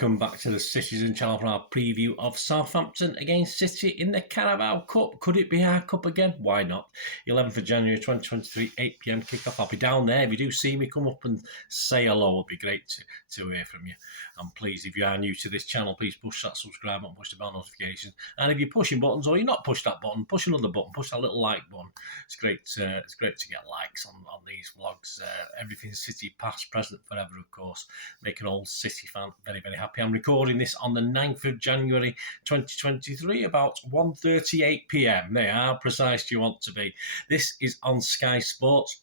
welcome back to the Citizen channel for our preview of Southampton against City in the Carabao Cup. Could it be our cup again? Why not? 11th of January 2023, 8 PM kickoff. I'll be down there. If you do see me, come up and say hello. It'll be great to hear from you. And please, if you are new to this channel, please push that subscribe button, push the bell notification. And if you're pushing buttons or you're not push that button, push another button, push that little like button. It's great to get likes on these vlogs. Everything City, past, present, forever, of course. Make an old City fan very, very happy. I'm recording this on the 9th of January 2023, about 1:38 PM. They are precise you want to be. This is on Sky Sports.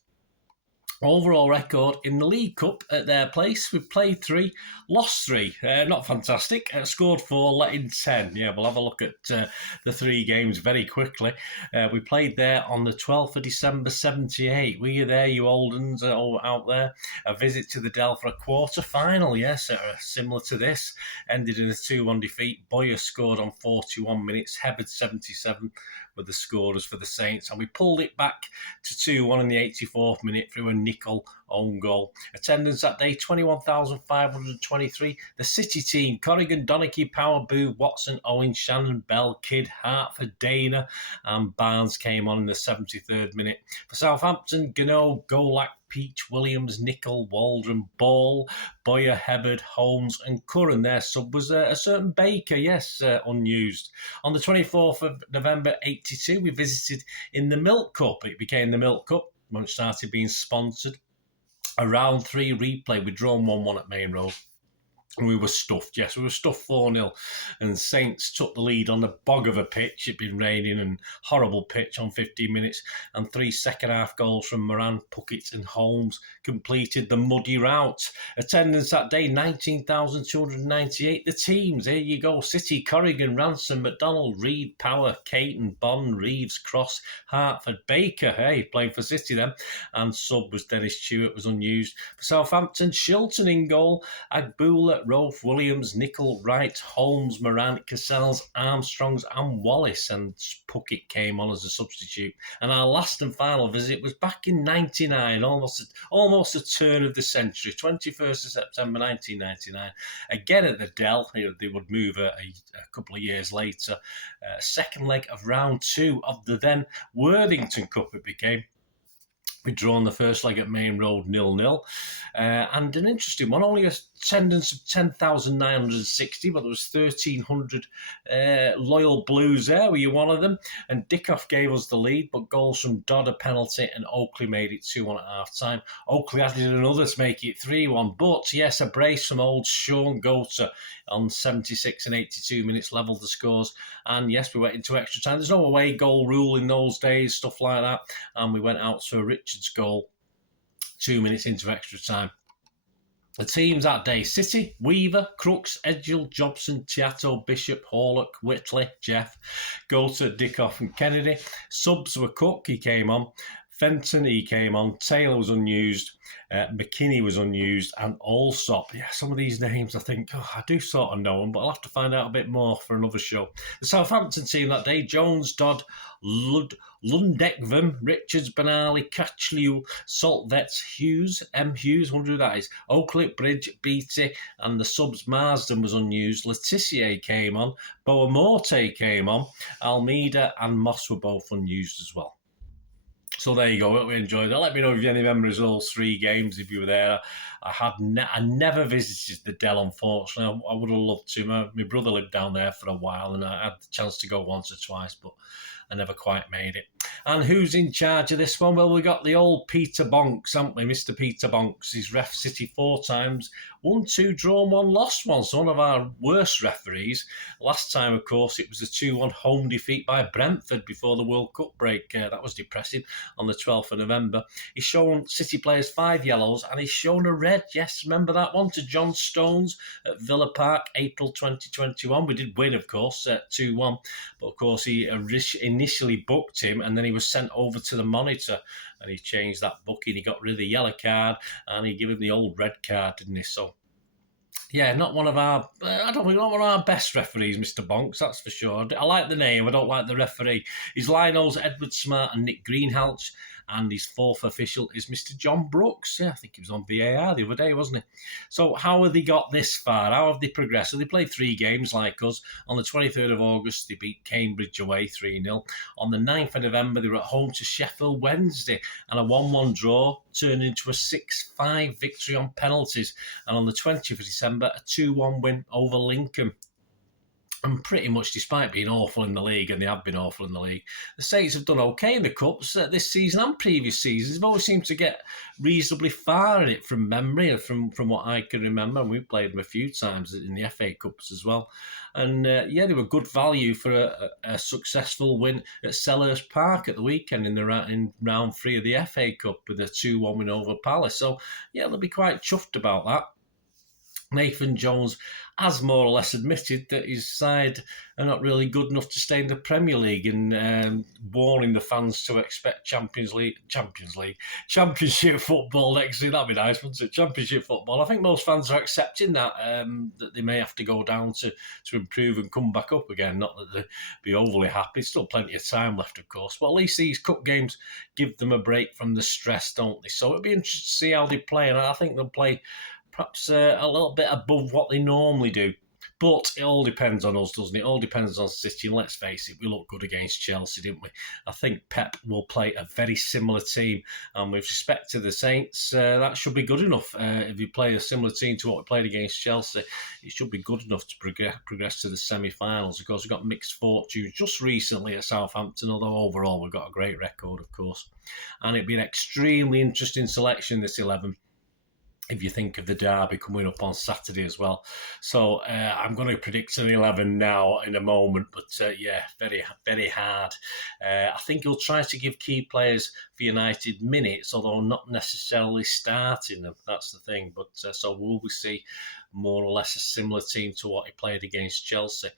Overall record in the League Cup at their place. We've played 3, lost 3. Not fantastic. Scored 4, let in 10. Yeah, we'll have a look at the 3 games very quickly. We played there on the 12th of December 78. Were you there, you old uns out there? A visit to the DELL for a quarter-final, yes, similar to this. Ended in a 2-1 defeat. Boyer scored on 41 minutes. Hebbard 77 were the scorers for the Saints. And we pulled it back to 2-1 in the 84th minute through a Incl own goal. Attendance that day, 21,523. The City team, Corrigan, Donachie, Power, Booth, Watson, Owen, Shannon, Bell, Kidd, Hartford, Dana, and Barnes came on in the 73rd minute. For Southampton, Gano, Golak, Peach, Williams, Nicol, Waldron, Ball, Boyer, Hebbard, Holmes and Curran. Their sub was a certain Baker, yes, unused. On the 24th of November 82, we visited in the Milk Cup. It became the Milk Cup when it started being sponsored. A round 3 replay. We'd drawn 1-1 at Main Road. And we were stuffed, yes, we were stuffed 4-0. And Saints took the lead on the bog of a pitch. It'd been raining and horrible pitch on 15 minutes. And 3 second-half goals from Moran, Puckett and Holmes completed the muddy route. Attendance that day, 19,298. The teams, there you go. City, Corrigan, Ransom, McDonald, Reed, Power, Creighton, Bond, Reeves, Cross, Hartford, Baker. Hey, playing for City then. And sub was Dennis Stewart, was unused. For Southampton, Shilton in goal. Agbula, Rolf, Williams, Nicol, Wright, Holmes, Moran, Cassells, Armstrongs and Wallace, and Puckett came on as a substitute. And our last and final visit was back in 99, almost a turn of the century, 21st of September 1999. Again at the DELL, they would move a couple of years later. Second leg of round 2 of the then Worthington Cup it became. We'd drawn the first leg at Main Road 0-0. And an interesting one, only attendance of 10,960, but there was 1,300 loyal Blues there. Were you one of them? And Dickoff gave us the lead, but goals from Dodd, a penalty, and Oakley made it 2-1 at half-time. Oakley added another to make it 3-1. But, yes, a brace from old Sean Gota on 76 and 82 minutes levelled the scores. And, yes, we went into extra time. There's no away goal rule in those days, stuff like that. And we went out to a Richards goal 2 minutes into extra time. The teams that day, City, Weaver, Crooks, Edgill, Jobson, Tiato, Bishop, Horlock, Whitley, Jeff, Gota, Dickoff and Kennedy. Subs were Cook, he came on. Fenton, he came on. Taylor was unused. McKinney was unused. And Allsop. Yeah, some of these names I think, I do sort of know them, but I'll have to find out a bit more for another show. The Southampton team that day, Jones, Dodd, Lundekvam, Richards, Benali, Catchlew, Saltvets, Hughes, M. Hughes, wonder who that is, Oakley, Bridge, Beatty, and the subs Marsden was unused. Letitia came on. Boamorte came on. Almeida and Moss were both unused as well. So there you go. Hope we enjoyed that. Let me know if you have any memories of all 3 games, if you were there. I never visited the DELL, unfortunately. I would have loved to. My brother lived down there for a while, and I had the chance to go once or twice, but I never quite made it. And who's in charge of this one? Well, we got the old Peter Bonks, haven't we? Mr. Peter Bonks. He's ref City 4 times. 1, 2, drawn 1, lost 1. So one of our worst referees. Last time, of course, it was a 2-1 home defeat by Brentford before the World Cup break. That was depressing on the 12th of November. He's shown City players 5 yellows and he's shown a red. Yes, remember that one to John Stones at Villa Park, April 2021. We did win, of course, 2-1. But, of course, he initially booked him and then he was sent over to the monitor and he changed that booking. He got rid of the yellow card and he gave him the old red card, didn't he? So, yeah, not one of our best referees, Mr. Bonks, that's for sure. I like the name, I don't like the referee. His linos, Edward Smart and Nick Greenhalgh. and his fourth official is Mr. John Brooks. Yeah, I think he was on VAR the other day, wasn't he? So how have they got this far? How have they progressed? So they played 3 games like us. On the 23rd of August, they beat Cambridge away 3-0. On the 9th of November, they were at home to Sheffield Wednesday, and a 1-1 draw turned into a 6-5 victory on penalties. And on the 20th of December, a 2-1 win over Lincoln. And pretty much, despite being awful in the league, and they have been awful in the league, the Saints have done okay in the Cups this season and previous seasons. They've always seemed to get reasonably far in it from memory and from what I can remember. And we've played them a few times in the FA Cups as well. And yeah, they were good value for a successful win at Selhurst Park at the weekend in round 3 of the FA Cup with a 2-1 win over Palace. So yeah, they'll be quite chuffed about that. Nathan Jones has more or less admitted that his side are not really good enough to stay in the Premier League, and warning the fans to expect Championship football next year. That'd be nice, wouldn't it? Championship football. I think most fans are accepting that they may have to go down to improve and come back up again. Not that they'd be overly happy. Still plenty of time left, of course. But at least these cup games give them a break from the stress, don't they? So it'll be interesting to see how they play, and I think they'll play perhaps a little bit above what they normally do. But it all depends on us, doesn't it? It all depends on City. And let's face it, we looked good against Chelsea, didn't we? I think Pep will play a very similar team. And with respect to the Saints, that should be good enough. If you play a similar team to what we played against Chelsea, it should be good enough to progress to the semi-finals. Of course, we've got mixed fortunes just recently at Southampton, although overall we've got a great record, of course. And it'd be an extremely interesting selection, this 11. If you think of the derby coming up on Saturday as well. So I'm going to predict an 11 now in a moment, but yeah, very, very hard. I think he'll try to give key players for United minutes, although not necessarily starting them. That's the thing. But so will we see more or less a similar team to what he played against Chelsea?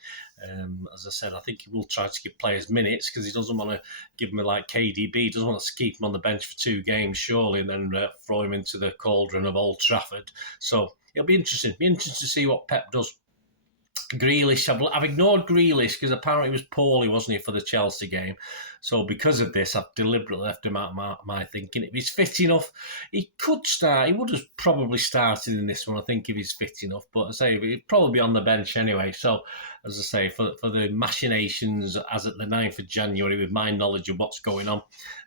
As I said, I think he will try to give players minutes because he doesn't want to give them like KDB. He doesn't want to keep him on the bench for 2 games, surely, and then throw him into the cauldron of Old Trafford. So it'll be interesting. Be interesting to see what Pep does. Grealish, I've ignored Grealish because apparently he was poorly, wasn't he, for the Chelsea game. So because of this, I've deliberately left him out of my thinking. If he's fit enough, he could start. He would have probably started in this one, I think, if he's fit enough. But I say he'd probably be on the bench anyway. So, as I say, for the machinations as at the 9th of January, with my knowledge of what's going on,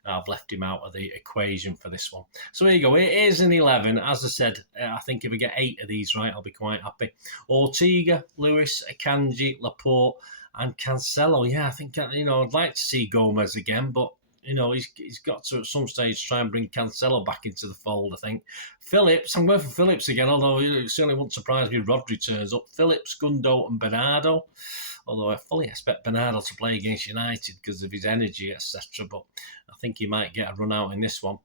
I've left him out of the equation for this one. So here you go. It is an 11. As I said, I think if I get 8 of these right, I'll be quite happy. Ortega, Lewis, Akanji, Laporte, and Cancelo. Yeah, I think, I'd like to see Gomez again, but, he's got to, at some stage, try and bring Cancelo back into the fold, I think. Phillips, I'm going for Phillips again, although it certainly wouldn't surprise me if Rodri turns up. Phillips, Gundo, and Bernardo. Although I fully expect Bernardo to play against United because of his energy, etc. But I think he might get a run out in this one.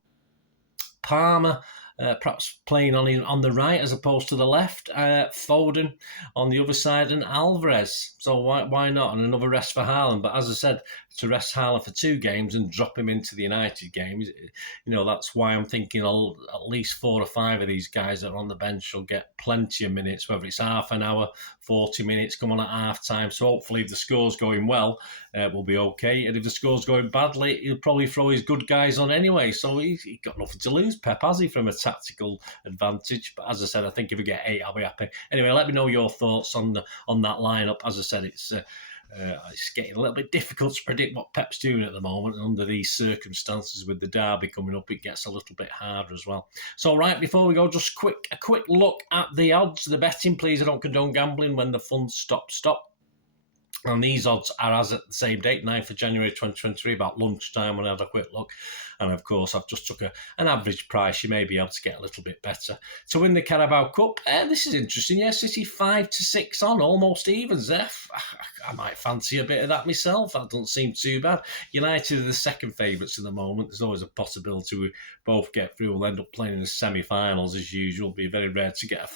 Palmer, perhaps playing on the right as opposed to the left. Foden on the other side, and Alvarez. So why not? And another rest for Haaland. But as I said, to rest Haaland for 2 games and drop him into the United game, that's why I'm thinking at least 4 or 5 of these guys that are on the bench will get plenty of minutes, whether it's half an hour, 40 minutes, come on at half time. So hopefully if the score's going well, we'll be okay. And if the score's going badly, he'll probably throw his good guys on anyway. So he's got nothing to lose, Pep, has he, from a tactical advantage? But as I said, I think if we get 8, I'll be happy. Anyway, let me know your thoughts on that lineup. As I said, it's getting a little bit difficult to predict what Pep's doing at the moment. And under these circumstances with the derby coming up, it gets a little bit harder as well. So right before we go, just a quick look at the odds, the betting. Please, I don't condone gambling. When the funds stop. And these odds are as at the same date, 9th of January 2023, about lunchtime when I had a quick look. And of course, I've just took an average price. You may be able to get a little bit better. To win the Carabao Cup, this is interesting. Yeah, City 5-6 on, almost evens there. I might fancy a bit of that myself. That doesn't seem too bad. United are the second favourites at the moment. There's always a possibility we both get through. We'll end up playing in the semi-finals as usual. It'll be very rare to get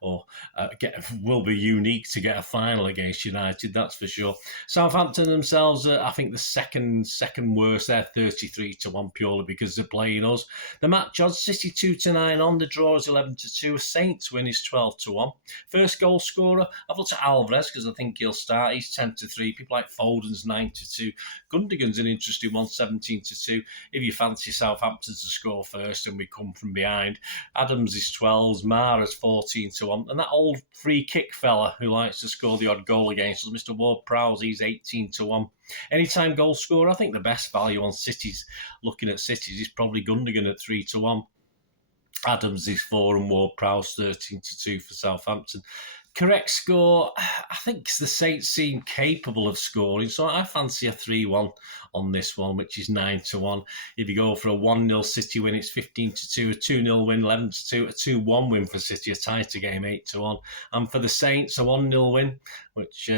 will be unique to get a final against United. that's for sure. Southampton themselves, I think the second worst. They're 33-1 purely because they're playing us. The match odds: City 2-9 on. The draw is 11-2. Saints win is 12-1. First goal scorer, I've looked at Alvarez because I think he'll start. He's 10-3. People like Foden's 9-2. Gundogan's an interesting one, 17-2. If you fancy Southampton to score first and we come from behind, Adams is 12, Mara's 14-1, and that old free kick fella who likes to score the odd goal against us, Mr. Ward-Prowse, he's 18-1. Anytime goal scorer, I think the best value on Cities, looking at Cities, is probably Gundogan at 3-1. Adams is 4 and Ward-Prowse 13-2 for Southampton. Correct score, I think the Saints seem capable of scoring, so I fancy a 3-1 on this one, which is 9-1. If you go for a 1-0 City win, it's 15-2, a 2-0 win, 11-2, a 2-1 win for City, a tighter game, 8-1. And for the Saints, a 1-0 win, which,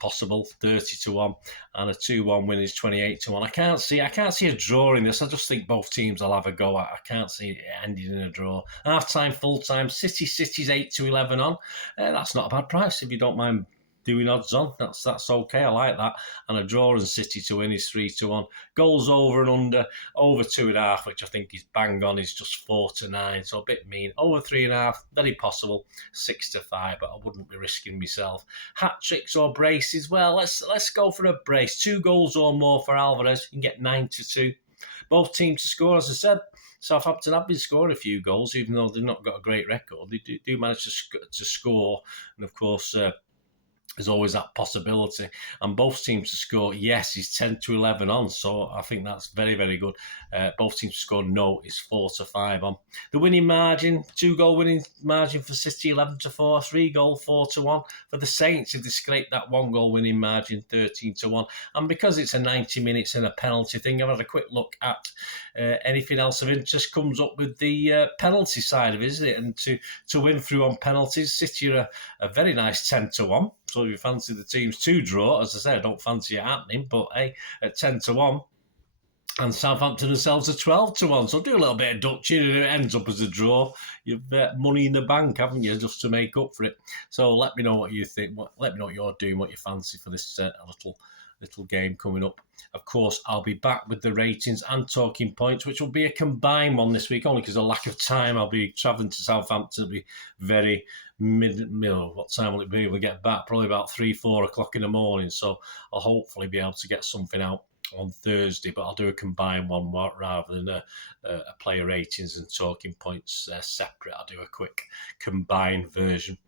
possible, 30-1, and a 2-1 win is 28-1. I can't see a draw in this. I just think both teams will have a go. I can't see it ending in a draw. Half time, full time. City's 8-11 on. That's not a bad price if you don't mind doing odds on. That's okay. I like that. And a draw and City to win is 3-1. Goals over and under, over 2.5, which I think is bang on, is just 4-9. So a bit mean. Over 3.5, very possible, 6-5, but I wouldn't be risking myself. Hat tricks or braces? Well, let's go for a brace. 2 goals or more for Alvarez. You can get 9-2. Both teams to score, as I said. Southampton have been scoring a few goals, even though they've not got a great record. They do manage to score, and of course, there's always that possibility. And both teams to score, yes, is 10-11 on. So I think that's very, very good. Both teams to score, no, is 4-5 on. The winning margin, 2-goal winning margin for City, 11-4, 3-goal, 4-1. For the Saints, if they scrape that 1-goal winning margin, 13-1. And because it's a 90 minutes and a penalty thing, I've had a quick look at anything else of interest comes up with the penalty side of it, isn't it? And to win through on penalties, City are a very nice 10-1. So if you fancy the teams to draw, as I said, I don't fancy it happening, but hey, at 10-1. And Southampton themselves are 12-1. So do a little bit of Dutching and it ends up as a draw. You've money in the bank, haven't you, just to make up for it. So let me know what you think. Let me know what you're doing, what you fancy for this little game coming up. Of course, I'll be back with the ratings and talking points, which will be a combined one this week, only because of lack of time. I'll be travelling to Southampton. It'll be very middle. What time will it be? We'll get back probably about 3-4 o'clock in the morning. So I'll hopefully be able to get something out on Thursday, but I'll do a combined one rather than a player ratings and talking points separate. I'll do a quick combined version.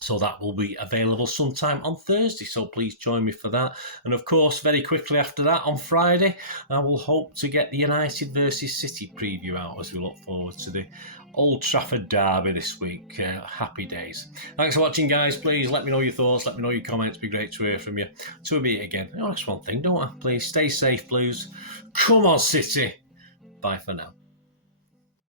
So that will be available sometime on Thursday. So please join me for that. And of course, very quickly after that, on Friday, I will hope to get the United versus City preview out as we look forward to the Old Trafford derby this week. Happy days. Thanks for watching, guys. Please let me know your thoughts. Let me know your comments. It'd be great to hear from you. To meet again. That's one thing, don't I? Please stay safe, Blues. Come on, City. Bye for now.